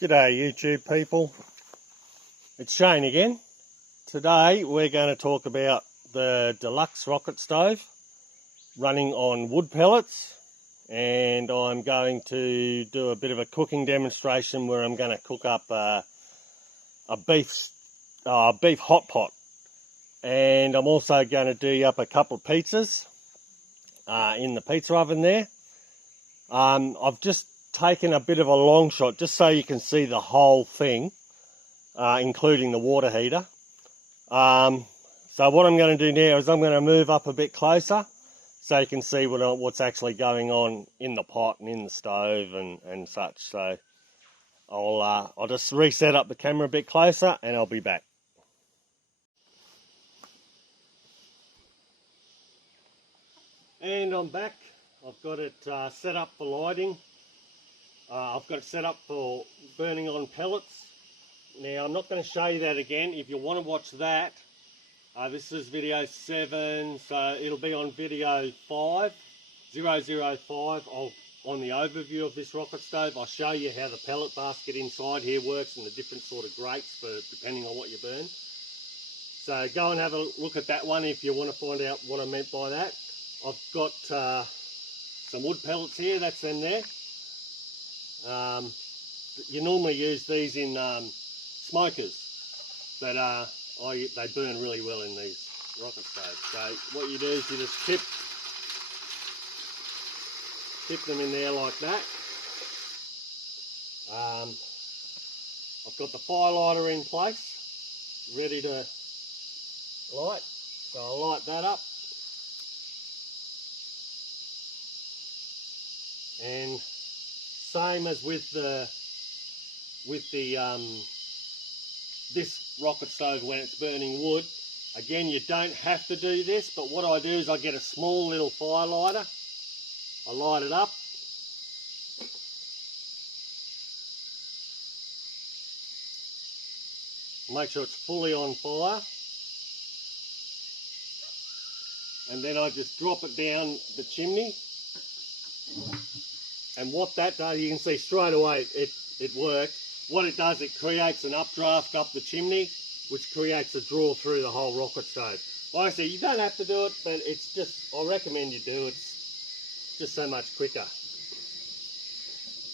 G'day YouTube people, it's Shane again. Today we're going to talk about the Deluxe Rocket Stove running on wood pellets, and I'm going to do a bit of a cooking demonstration where I'm going to cook up a beef hot pot, and I'm also going to do up a couple of pizzas in the pizza oven there. I've just taken a bit of a long shot just so you can see the whole thing, including the water heater. So what I'm going to do now is I'm going to move up a bit closer so you can see what's actually going on in the pot and in the stove and such. So I'll just reset up the camera a bit closer and I'll be back. And I'm back. I've got it set up for lighting. I've got it set up for burning on pellets. Now I'm not going to show you that again. If you want to watch that, this is video 7, so it'll be on video 5, 005. On the overview of this rocket stove, I'll show you how the pellet basket inside here works and the different sort of grates for depending on what you burn. So go and have a look at that one if you want to find out what I meant by that. I've got some wood pellets here, that's them there. You normally use these in smokers, but they burn really well in these rocket stoves. So what you do is you just tip them in there like that. I've got the fire lighter in place, ready to light. So I'll light that up. And same as with this rocket stove when it's burning wood. Again, you don't have to do this, but what I do is I get a small little fire lighter. I light it up. Make sure it's fully on fire. And then I just drop it down the chimney. And what that does, you can see straight away it worked. What it does, it creates an updraft up the chimney, which creates a draw through the whole rocket stove. Like I said, you don't have to do it, but it's just, I recommend you do. It's just so much quicker.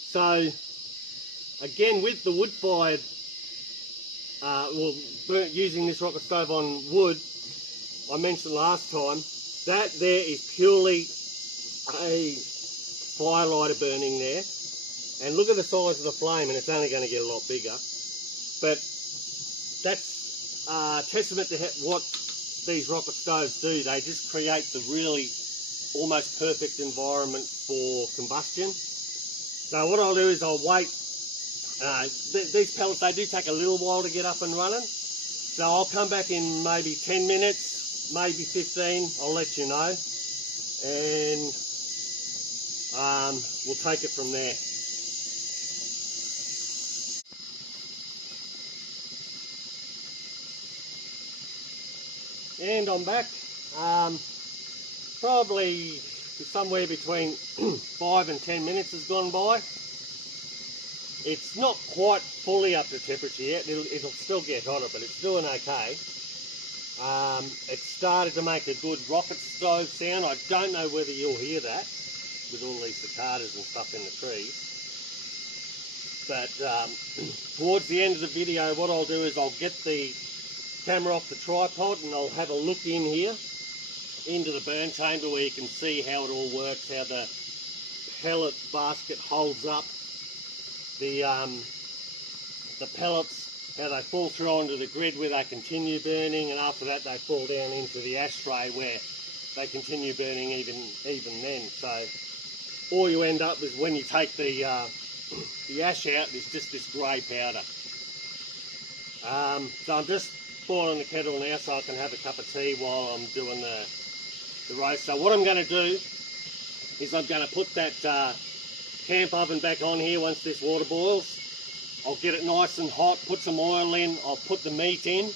So, again, with the wood-fired, using this rocket stove on wood, I mentioned last time, that there is purely a fire lighter burning there. And look at the size of the flame, and it's only going to get a lot bigger. But that's testament to what these rocket stoves do. They just create the really almost perfect environment for combustion. So what I'll do is I'll wait. These pellets, they do take a little while to get up and running. So I'll come back in maybe 10 minutes, maybe 15. I'll let you know. And we'll take it from there. And I'm back. Probably somewhere between 5 and 10 minutes has gone by. It's not quite fully up to temperature yet. It'll still get hotter, but it's doing okay. It started to make a good rocket stove sound. I don't know whether you'll hear that with all these cicadas and stuff in the trees. But towards the end of the video, what I'll do is I'll get the camera off the tripod and I'll have a look in here into the burn chamber where you can see how it all works, how the pellet basket holds up the pellets, how they fall through onto the grid where they continue burning, and after that they fall down into the ashtray where they continue burning even then. So all you end up is when you take the ash out is just this grey powder. So I'm just boiling the kettle now so I can have a cup of tea while I'm doing the roast. So what I'm going to do is I'm going to put that camp oven back on here once this water boils. I'll get it nice and hot, put some oil in, I'll put the meat in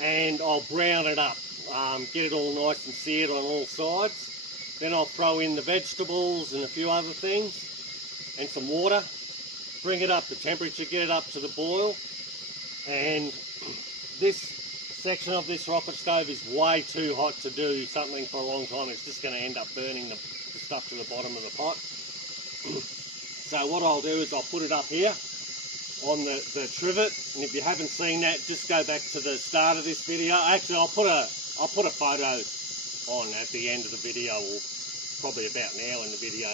and I'll brown it up. Get it all nice and seared on all sides. Then I'll throw in the vegetables and a few other things and some water. bring it up the temperature, get it up to the boil. And this section of this rocket stove is way too hot to do something for a long time. It's just going to end up burning the stuff to the bottom of the pot. So what I'll do is I'll put it up here on the trivet, and if you haven't seen that, just go back to the start of this video. Actually, I'll put a photo on at the end of the video, or probably about now in the video.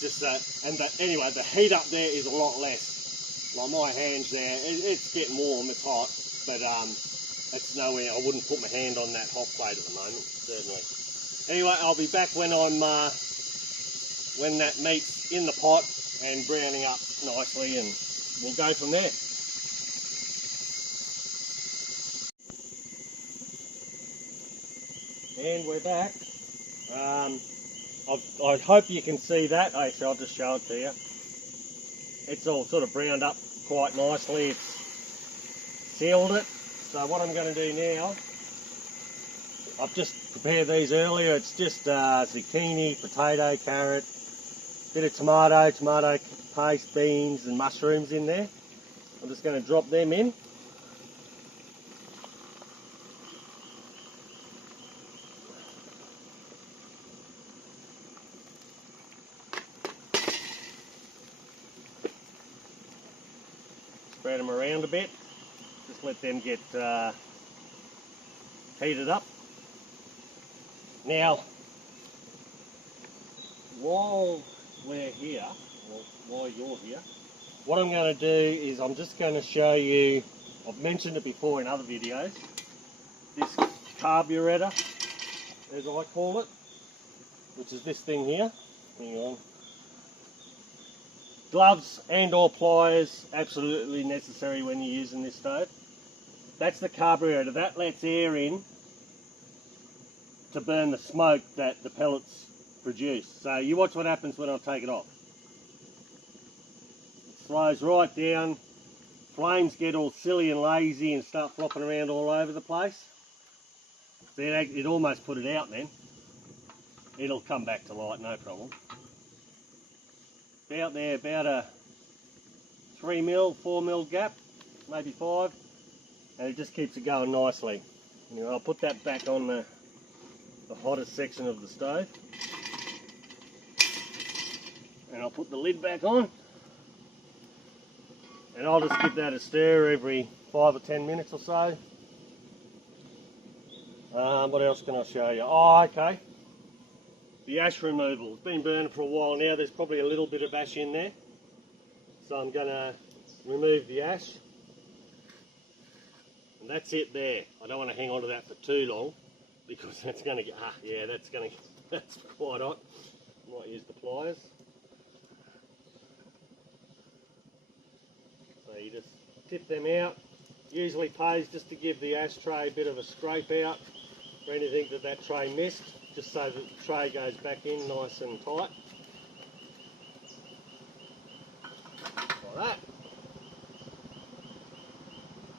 Just anyway, the heat up there is a lot less. Like my hands there, it's getting warm, it's hot, but it's nowhere. I wouldn't put my hand on that hot plate at the moment, certainly. Anyway, I'll be back when I'm when that meat's in the pot and browning up nicely, and we'll go from there. And we're back. I hope you can see that. Actually, I'll just show it to you. It's all sort of browned up quite nicely. It's sealed it. So what I'm going to do now, I've just prepared these earlier. It's just zucchini, potato, carrot, bit of tomato paste, beans and mushrooms in there. I'm just going to drop them in. Spread them around a bit. Just let them get heated up. Now, while we're here, or while you're here, what I'm going to do is I'm just going to show you, I've mentioned it before in other videos, this carburetor, as I call it, which is this thing here. Hang on. Gloves and or pliers, absolutely necessary when you're using this stove. That's the carburetor. That lets air in to burn the smoke that the pellets produce. So you watch what happens when I take it off. It slows right down, flames get all silly and lazy and start flopping around all over the place. Then it almost put it out then. It'll come back to light, no problem. About there, about a 3 mil, 4 mil gap, maybe 5, and it just keeps it going nicely. Anyway, I'll put that back on the hottest section of the stove, and I'll put the lid back on, and I'll just give that a stir every 5 or 10 minutes or so. What else can I show you? Oh, okay. The ash removal. It's been burning for a while now. There's probably a little bit of ash in there. So I'm going to remove the ash. And that's it there. I don't want to hang on to that for too long because that's going to get, yeah, that's quite hot. Might use the pliers. So you just tip them out. Usually pays just to give the ashtray a bit of a scrape out for anything that tray missed, just so that the tray goes back in nice and tight. Like that.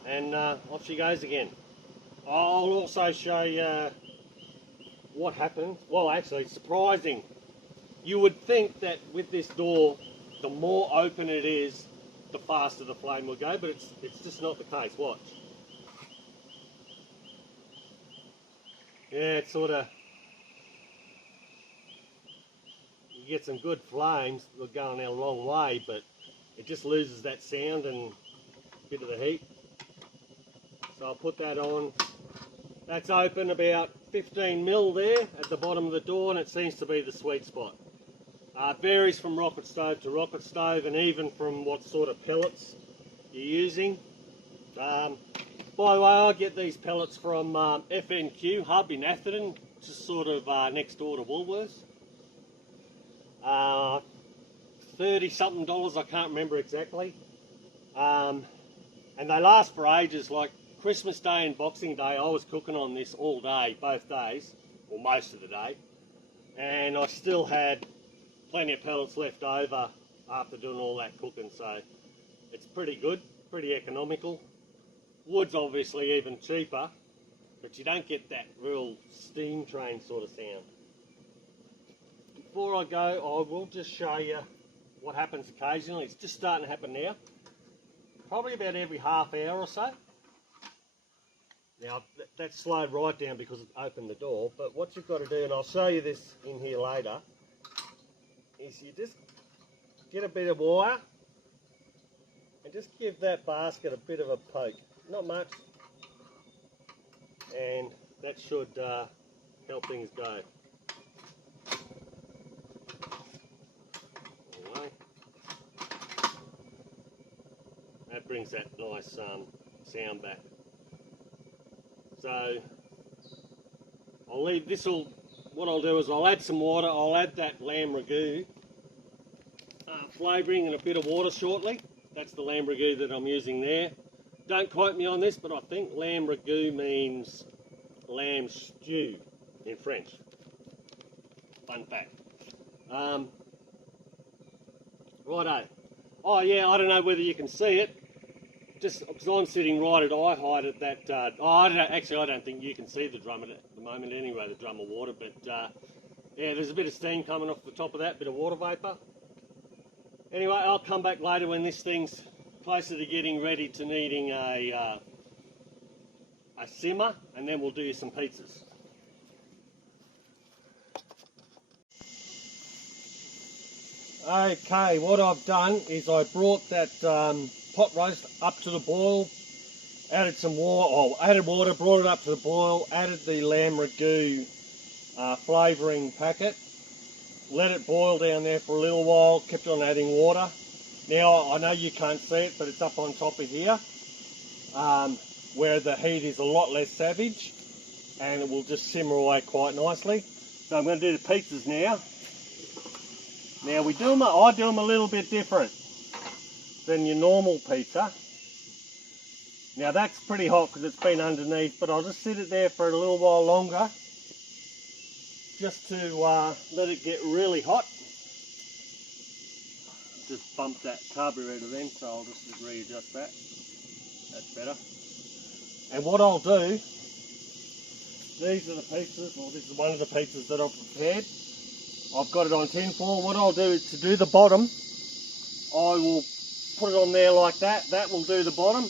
And off she goes again. I'll also show you what happened. Well, actually, it's surprising. You would think that with this door, the more open it is, the faster the flame will go, but it's just not the case. Watch. Yeah, it's sort of, you get some good flames, they're going out a long way, but it just loses that sound and a bit of the heat. So I'll put that on. That's open about 15 mil there at the bottom of the door, and it seems to be the sweet spot. It varies from rocket stove to rocket stove, and even from what sort of pellets you're using. By the way, I get these pellets from FNQ Hub in Atherton, just sort of next door to Woolworths. 30 something dollars, I can't remember exactly. And they last for ages. Like Christmas Day and Boxing Day, I was cooking on this all day, both days, or most of the day. And I still had plenty of pellets left over after doing all that cooking, so it's pretty good, pretty economical. Wood's obviously even cheaper, but you don't get that real steam train sort of sound. Before I go, I will just show you what happens occasionally. It's just starting to happen now. Probably about every half hour or so. Now, that slowed right down because it opened the door, but what you've got to do, and I'll show you this in here later, is you just get a bit of wire and just give that basket a bit of a poke. Not much. And that should help things go. Anyway, that brings that nice sound back. So I'll leave this. What I'll do is I'll add some water. I'll add that lamb ragu flavouring and a bit of water shortly. That's the lamb ragu that I'm using there. Don't quote me on this, but I think lamb ragu means lamb stew in French. Fun fact. Righto. Oh yeah, I don't know whether you can see it. Just because I'm sitting right at eye height at that. I don't think you can see the drum at the moment anyway, the drum of water. But yeah, there's a bit of steam coming off the top of that, bit of water vapour. Anyway, I'll come back later when this thing's closer to getting ready to needing a simmer, and then we'll do some pizzas. Okay, what I've done is I brought that pot roast up to the boil, added some water, added water, brought it up to the boil, added the lamb ragu flavouring packet, let it boil down there for a little while, kept on adding water. Now I know you can't see it, but it's up on top of here, where the heat is a lot less savage, and it will just simmer away quite nicely. So I'm going to do the pizzas now. Now I do them a little bit different than your normal pizza. Now that's pretty hot because it's been underneath, but I'll just sit it there for a little while longer just to let it get really hot. Just bumped that carburetor then, so I'll just readjust that. That's better. And what I'll do, these are the pizzas, or this is one of the pizzas that I've prepared. I've got it on tin foil. What I'll do is to do the bottom, I will put it on there like that. That will do the bottom.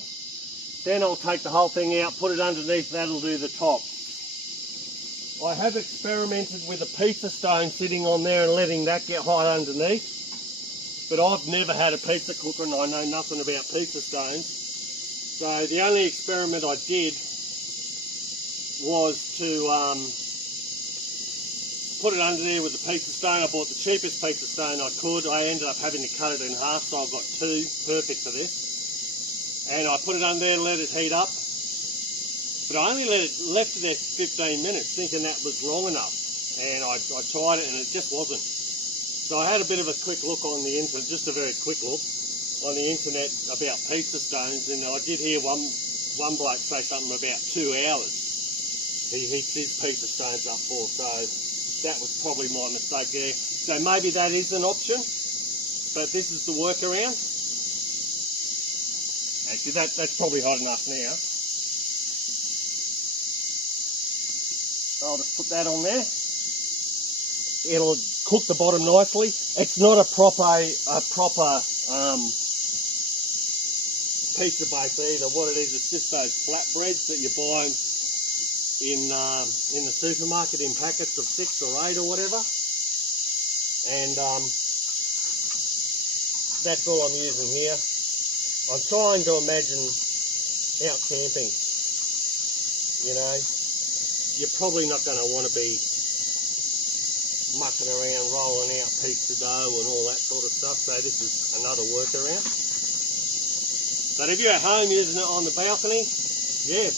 Then I'll take the whole thing out, put it underneath, that'll do the top. I have experimented with a pizza stone sitting on there and letting that get hot underneath. But I've never had a pizza cooker and I know nothing about pizza stones. So the only experiment I did was to put it under there with the pizza stone. I bought the cheapest pizza stone I could. I ended up having to cut it in half, so I've got two, perfect for this. And I put it under there and let it heat up. But I only left it there for 15 minutes, thinking that was long enough. And I tried it and it just wasn't. So I had a bit of a quick look on the internet, just a very quick look on the internet about pizza stones, and I did hear one bloke say something about 2 hours he heats his pizza stones up for, so that was probably my mistake there. So maybe that is an option, but this is the workaround. Actually, that's probably hot enough now. So I'll just put that on there. It'll cook the bottom nicely. It's not a proper pizza base either. What it is, it's just those flatbreads that you buy in the supermarket in packets of 6 or 8 or whatever. And that's all I'm using here. I'm trying to imagine out camping. You know, you're probably not going to want to be mucking around, rolling out pizza dough and all that sort of stuff, so this is another workaround. But if you're at home using it on the balcony, yeah,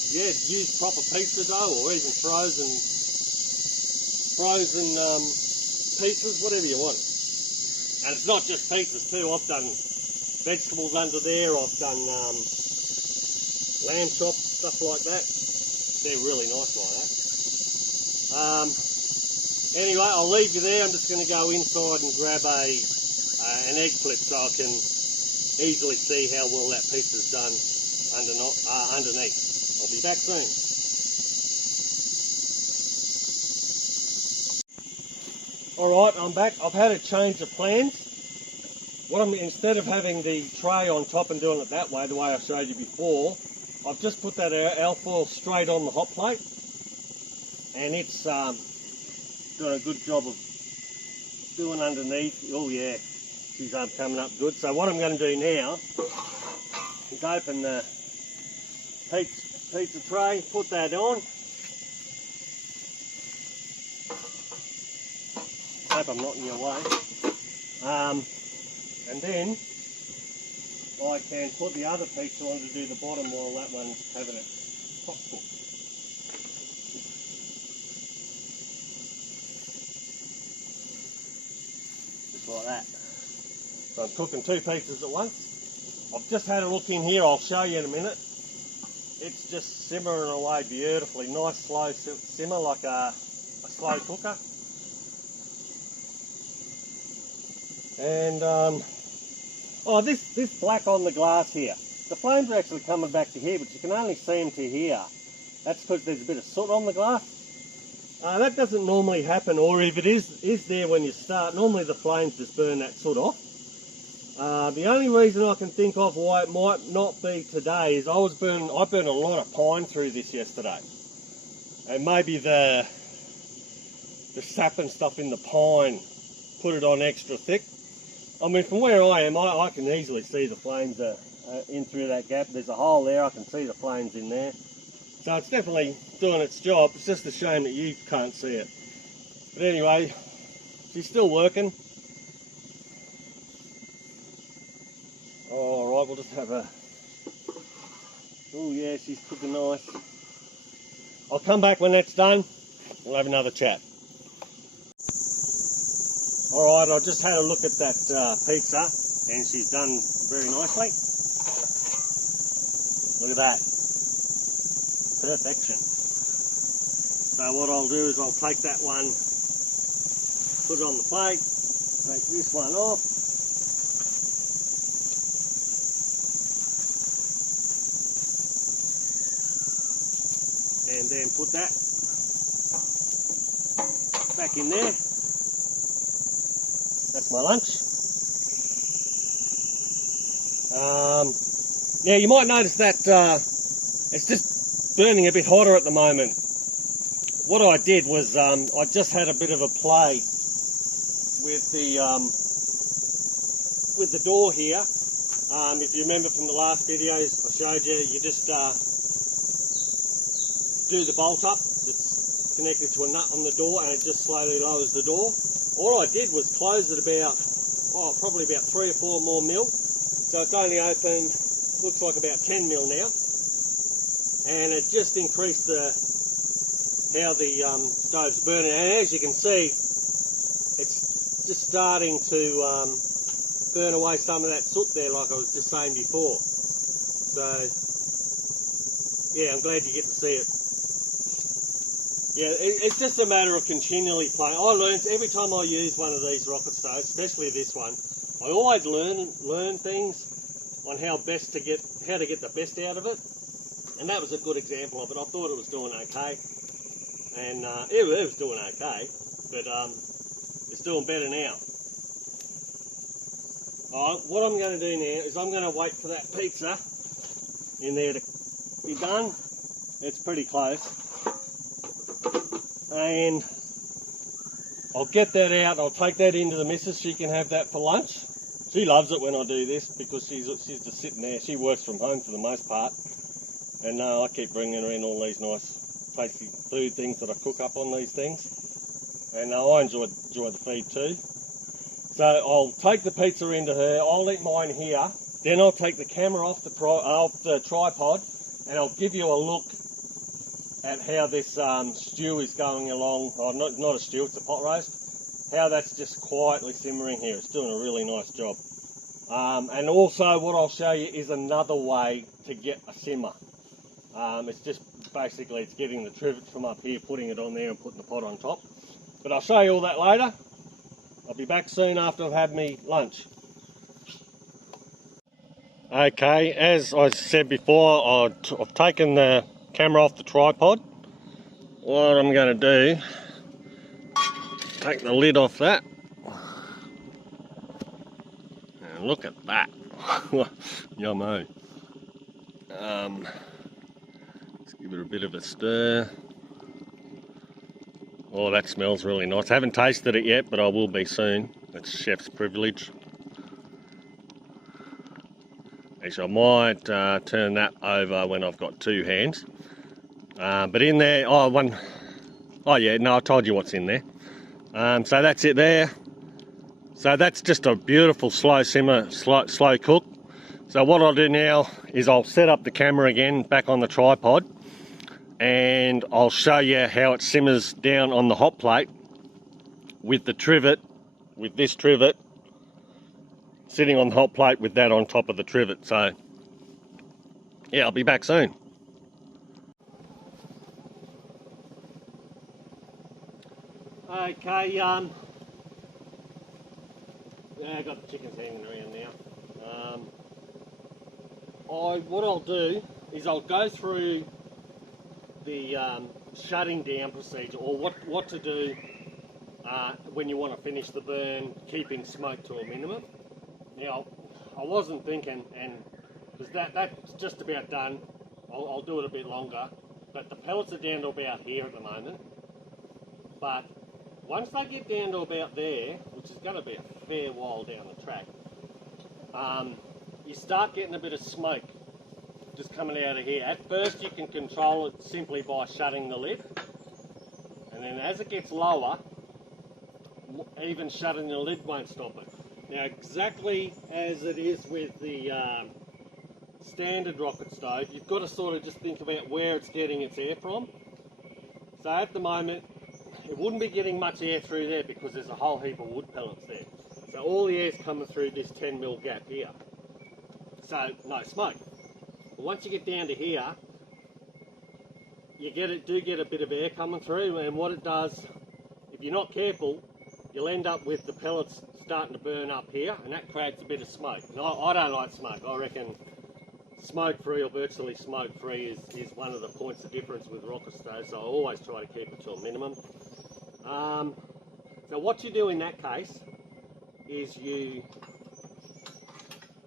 use proper pizza dough or even frozen pizzas, whatever you want. And it's not just pizzas too. I've done vegetables under there. I've done lamb chops, stuff like that. They're really nice like that. Anyway, I'll leave you there. I'm just going to go inside and grab an egg flip so I can easily see how well that pizza's done underneath. I'll be back soon. Alright, I'm back. I've had a change of plans. Instead of having the tray on top and doing it that way, the way I showed you before, I've just put that alfoil straight on the hot plate, and it's doing a good job of doing underneath. Oh yeah, she's coming up good. So what I'm going to do now is open the pizza tray, put that on. Hope I'm not in your way. And then I can put the other pizza on to do the bottom while that one's having its top cook. Just like that. So I'm cooking two pizzas at once. I've just had a look in here, I'll show you in a minute. It's just simmering away beautifully. Nice slow simmer like a slow cooker. And oh, this black on the glass here, the flames are actually coming back to here, but you can only see them to here. That's because there's a bit of soot on the glass. That doesn't normally happen, or if it is there when you start, normally the flames just burn that soot off. The only reason I can think of why it might not be today is I burned a lot of pine through this yesterday, and maybe the sap and stuff in the pine put it on extra thick. I mean, from where I am, I can easily see the flames in through that gap. There's a hole there, I can see the flames in there. So it's definitely doing its job. It's just a shame that you can't see it. But anyway, she's still working. Alright, we'll just have a... Oh yeah, she's cooking nice. I'll come back when that's done. We'll have another chat. Alright, I just had a look at that pizza, and she's done very nicely. Look at that. Perfection. So what I'll do is I'll take that one, put it on the plate, take this one off. And then put that back in there. That's my lunch. Now you might notice that it's just burning a bit hotter at the moment. What I did was I just had a bit of a play with the door here. If you remember from the last videos I showed you, you just do the bolt up. It's connected to a nut on the door, and it just slowly lowers the door. All I did was close it about, probably about 3 or 4 more mil. So it's only opened, looks like about 10 mil now. And it just increased how the stove's burning. And as you can see, it's just starting to burn away some of that soot there, like I was just saying before. So, yeah, I'm glad you get to see it. Yeah, it's just a matter of continually playing. I learned every time I use one of these rocket stoves, especially this one, I always learn things on how to get the best out of it. And that was a good example of it. I thought it was doing okay, and it was doing okay, but it's doing better now. Alright, what I'm going to do now is I'm going to wait for that pizza in there to be done. It's pretty close. And I'll get that out, I'll take that into the missus, she can have that for lunch. She loves it when I do this because she's just sitting there. She works from home for the most part, and I keep bringing her in all these nice tasty food things that I cook up on these things, and I enjoy the feed too. So I'll take the pizza into her, I'll eat mine here, then I'll take the camera off the tripod, and I'll give you a look at how this stew is going along. Oh, not a stew, it's a pot roast. How that's just quietly simmering here. It's doing a really nice job. And also what I'll show you is another way to get a simmer. It's just basically it's getting the trivets from up here, putting it on there and putting the pot on top. But I'll show you all that later. I'll be back soon after I've had me lunch. Okay, as I said before, I've taken the camera off the tripod. What I'm going to do take the lid off that. And look at that. Yummo. Let's give it a bit of a stir. Oh, that smells really nice. Haven't tasted it yet, but I will be soon. That's chef's privilege. Actually, I might turn that over when I've got two hands. But in there, oh yeah, no, I told you what's in there. So that's it there. So that's just a beautiful slow simmer, slow cook. So what I'll do now is I'll set up the camera again back on the tripod, and I'll show you how it simmers down on the hot plate with the trivet, with this trivet sitting on the hot plate with that on top of the trivet. So yeah, I'll be back soon. Okay, yeah, I've got the chickens hanging around now. What I'll do is I'll go through the shutting down procedure, or what to do when you want to finish the burn, keeping smoke to a minimum. Now, I wasn't thinking, and because that's just about done, I'll do it a bit longer, but the pellets are down to about here at the moment. But once they get down to about there, which is going to be a fair while down the track, you start getting a bit of smoke just coming out of here. At first you can control it simply by shutting the lid, and then as it gets lower, even shutting the lid won't stop it. Now, exactly as it is with the standard rocket stove, you've got to sort of just think about where it's getting its air from. So at the moment, it wouldn't be getting much air through there because there's a whole heap of wood pellets there. So all the air's coming through this 10mm gap here. So no smoke. But once you get down to here, you do get a bit of air coming through, and what it does, if you're not careful, you'll end up with the pellets starting to burn up here, and that creates a bit of smoke. And I don't like smoke. I reckon smoke-free or virtually smoke-free is one of the points of difference with rocket stoves, so I always try to keep it to a minimum. So what you do in that case is you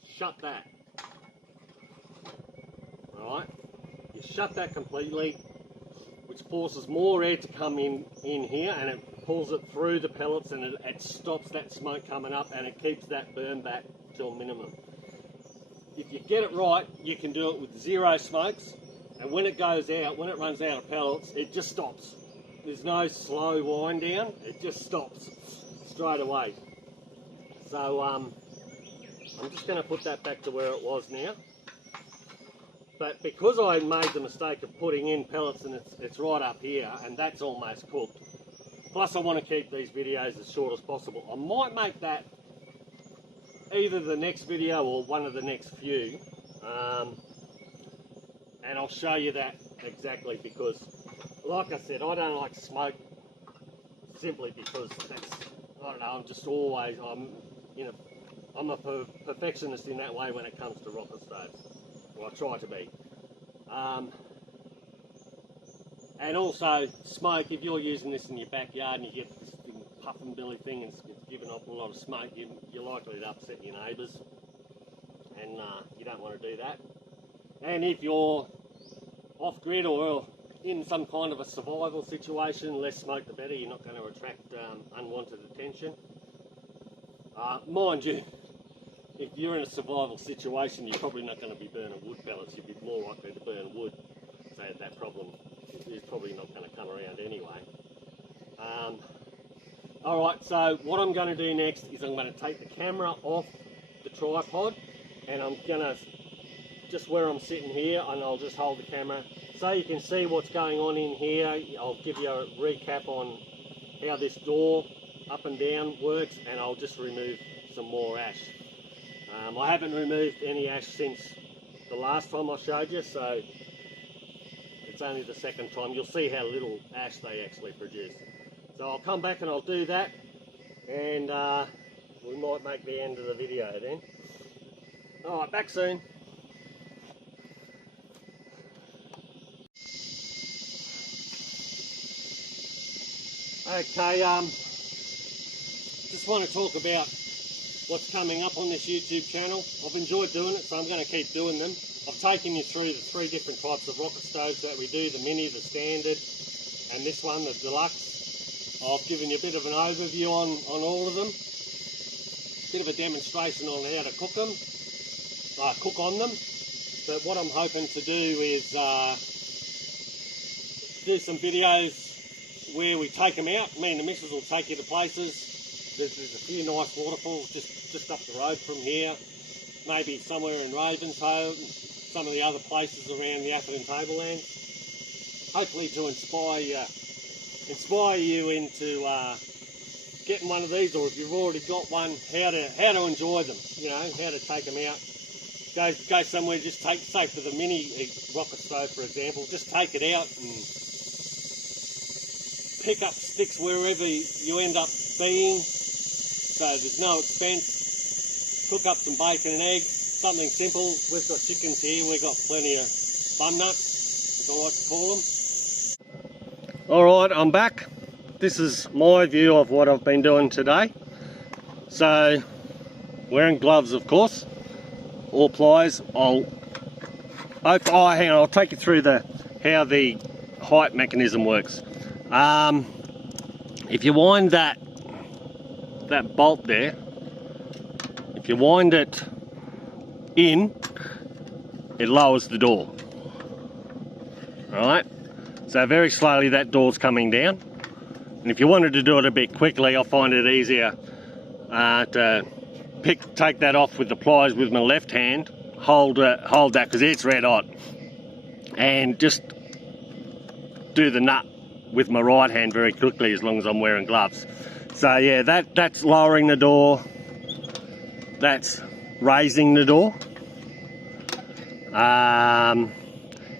shut that. Alright? You shut that completely, which forces more air to come in here, and it pulls it through the pellets, and it stops that smoke coming up, and it keeps that burn back to a minimum. If you get it right, you can do it with zero smokes, and when it goes out, when it runs out of pellets, it just stops. There's no slow wind down, it just stops straight away. So I'm just going to put that back to where it was now. But because I made the mistake of putting in pellets and it's right up here, and that's almost cooked, plus I want to keep these videos as short as possible, I might make that either the next video or one of the next few, and I'll show you that exactly, because like I said, I don't like smoke simply because that's, I don't know, I'm just always, I'm a perfectionist in that way when it comes to rocket stoves. Well, I try to be. And also smoke, if you're using this in your backyard and you get this puffing billy thing and it's giving off a lot of smoke, you're likely to upset your neighbours, and you don't want to do that. And if you're off-grid or in some kind of a survival situation, less smoke the better. You're not going to attract unwanted attention. Mind you, if you're in a survival situation, you're probably not going to be burning wood pellets. You'd be more likely to burn wood, so that problem is probably not going to come around anyway. Alright, so what I'm going to do next is I'm going to take the camera off the tripod, and I'm going to, just where I'm sitting here, and I'll just hold the camera so you can see what's going on in here. I'll give you a recap on how this door up and down works, and I'll just remove some more ash. I haven't removed any ash since the last time I showed you, so it's only the second time. You'll see how little ash they actually produce. So I'll come back and I'll do that, and we might make the end of the video then. Alright, back soon. Okay, just want to talk about what's coming up on this YouTube channel. I've enjoyed doing it, so I'm going to keep doing them. I've taken you through the 3 different types of rocket stoves that we do, the mini, the standard, and this one, the deluxe. I've given you a bit of an overview on all of them. Bit of a demonstration on how to cook them, cook on them. But what I'm hoping to do is do some videos where we take them out. Me and the missus will take you to places. There's a few nice waterfalls just up the road from here. Maybe somewhere in Ravenshoe, some of the other places around the Atherton Tablelands. Hopefully to inspire you into getting one of these, or if you've already got one, how to enjoy them. You know, how to take them out. Go somewhere. Just say for the mini rocket stove, for example, just take it out and pick up sticks wherever you end up being. So there's no expense. Cook up some bacon and eggs, something simple. We've got chickens here. We've got plenty of bum nuts, as I like to call them. Alright, I'm back. This is my view of what I've been doing today. So, wearing gloves, of course, or pliers. I'll take you through how the height mechanism works. If you wind that bolt there, if you wind it in, it lowers the door. Alright? So very slowly that door's coming down. And if you wanted to do it a bit quickly, I find it easier to take that off with the pliers with my left hand, hold that because it's red hot, and just do the nut with my right hand very quickly as long as I'm wearing gloves. So yeah, that's lowering the door, that's raising the door.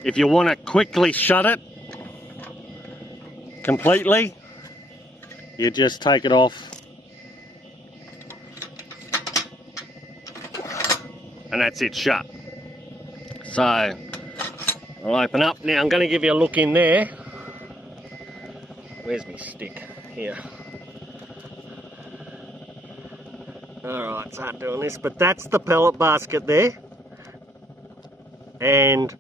If you want to quickly shut it completely, you just take it off and that's it, shut. So I'll open up now. I'm going to give you a look in there. Where's my stick? Here. Alright, it's hard doing this, but that's the pellet basket there, and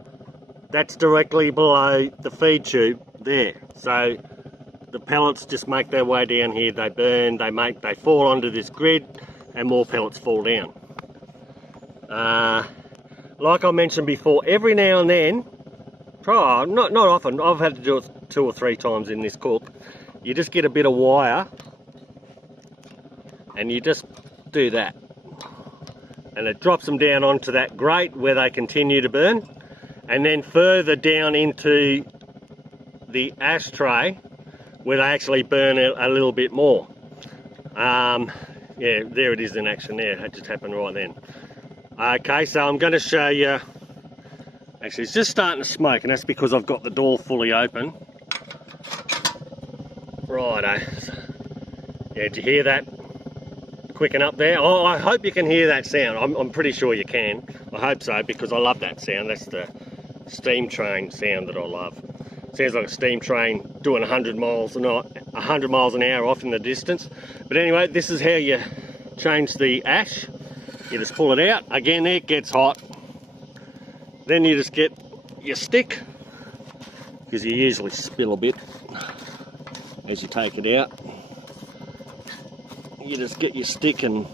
that's directly below the feed tube there. So the pellets just make their way down here, they burn, they fall onto this grid, and more pellets fall down. Like I mentioned before, every now and then, not often, I've had to do it 2 or 3 times in this cook, you just get a bit of wire and you just do that, and it drops them down onto that grate where they continue to burn, and then further down into the ashtray where they actually burn a little bit more. Yeah, there it is in action there. It just happened right then. Okay, so I'm going to show you. Actually, it's just starting to smoke, and that's because I've got the door fully open. Righto. Yeah, did you hear that quicken up there? Oh, I hope you can hear that sound. I'm pretty sure you can. I hope so, because I love that sound. That's the steam train sound that I love. Sounds like a steam train doing 100 miles an hour off in the distance. But anyway, this is how you change the ash. You just pull it out. Again, it gets hot. Then you just get your stick, because you usually spill a bit as you take it out. You just get your stick, and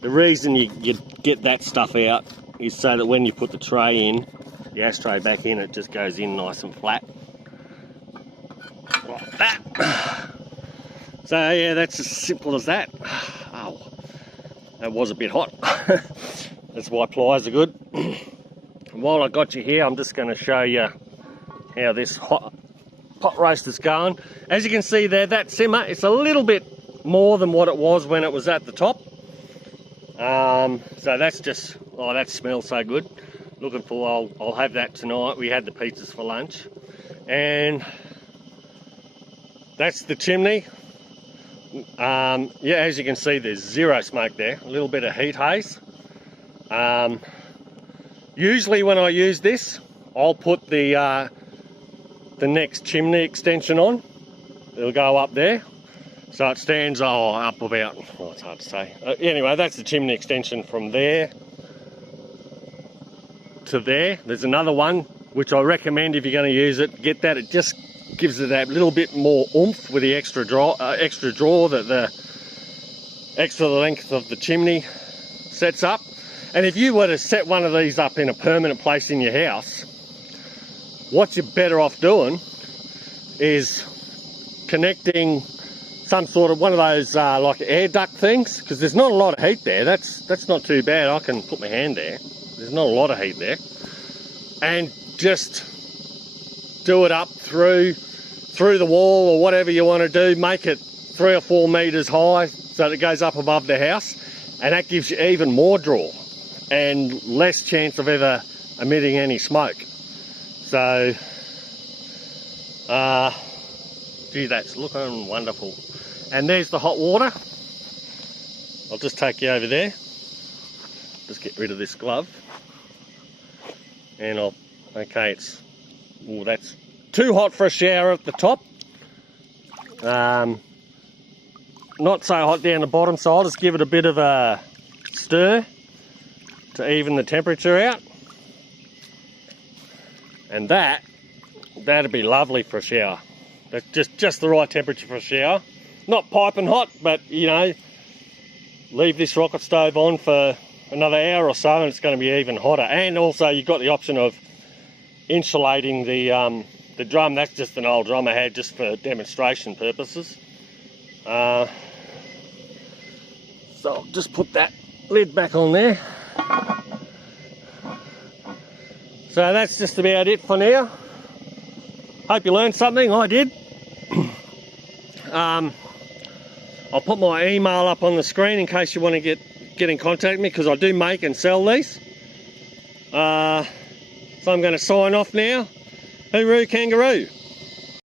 the reason you get that stuff out is so that when you put the tray in, the ashtray back in, it just goes in nice and flat. Like that. So yeah, that's as simple as that. Oh, that was a bit hot. That's why pliers are good. And while I got you here, I'm just going to show you how this pot roast is going. As you can see there, that simmer, it's a little bit more than what it was when it was at the top. So that's just, oh, that smells so good. Looking for, I'll have that tonight. We had the pizzas for lunch. And that's the chimney. Yeah, as you can see, there's zero smoke there. A little bit of heat haze. Usually when I use this, I'll put the next chimney extension on. It'll go up there. So it stands up about, well, it's hard to say. Anyway, that's the chimney extension from there to there. There's another one which I recommend if you're going to use it, get that. It just gives it that little bit more oomph with the extra draw that the extra length of the chimney sets up. And if you were to set one of these up in a permanent place in your house, what you're better off doing is connecting some sort of one of those like air duct things, because there's not a lot of heat there. That's not too bad. I can put my hand there. There's not a lot of heat there. And just do it up through the wall or whatever you want to do. Make it 3 or 4 metres high so that it goes up above the house, and that gives you even more draw and less chance of ever emitting any smoke. So, gee, that's looking wonderful. And there's the hot water. I'll just take you over there. Just get rid of this glove. And okay, that's too hot for a shower at the top. Not so hot down the bottom, so I'll just give it a bit of a stir to even the temperature out. And that'd be lovely for a shower. That's just the right temperature for a shower. Not piping hot, but you know, leave this rocket stove on for another hour or so and it's going to be even hotter. And also you've got the option of insulating the drum. That's just an old drum I had just for demonstration purposes. So I'll just put that lid back on there. So that's just about it for now. Hope you learned something. I did. I'll put my email up on the screen in case you want to get in contact with me, because I do make and sell these. So I'm going to sign off now. Hooroo kangaroo.